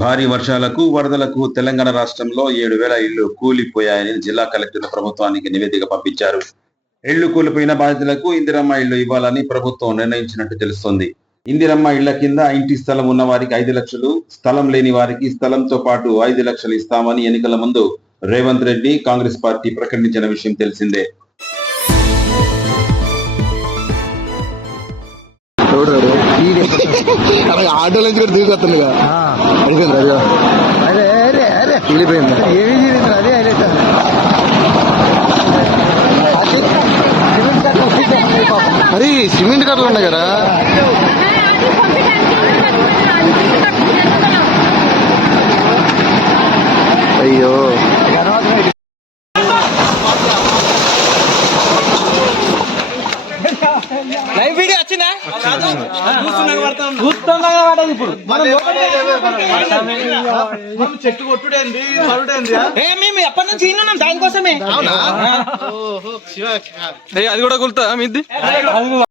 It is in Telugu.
భారీ వర్షాలకు వరదలకు తెలంగాణ రాష్ట్రంలో 7,000 ఇళ్లు కూలిపోయాయని జిల్లా కలెక్టర్ ప్రభుత్వానికి నివేదిక పంపించారు. ఇళ్లు కూలిపోయిన బాధితులకు ఇందిరమ్మ ఇళ్లు ఇవ్వాలని ప్రభుత్వం నిర్ణయించినట్టు తెలుస్తోంది. ఇందిరమ్మ ఇళ్ల కింద ఇంటి స్థలం ఉన్న వారికి 5 లక్షలు, స్థలం లేని వారికి స్థలంతో పాటు 5 లక్షలు ఇస్తామని ఎన్నికల ముందు రేవంత్ రెడ్డి కాంగ్రెస్ పార్టీ ప్రకటించిన విషయం తెలిసిందే. ఆటోలో దిగుతుందిగా అయిపోయింది అదే అదే అరే అరే వెళ్ళిపోయింది ఏమి జీవితం అదే అయితే మరి సిమెంట్ కట్టలు ఉన్నాయి కదా. అయ్యో లైవ్ వీడియో వచ్చిందా? ఇప్పుడు మనం చెట్టు కొట్టుడేంది పరుడేంది మేము ఎప్పటి నుంచి ఉన్నాం దానికోసమే. అది కూడా కులుతా మీది.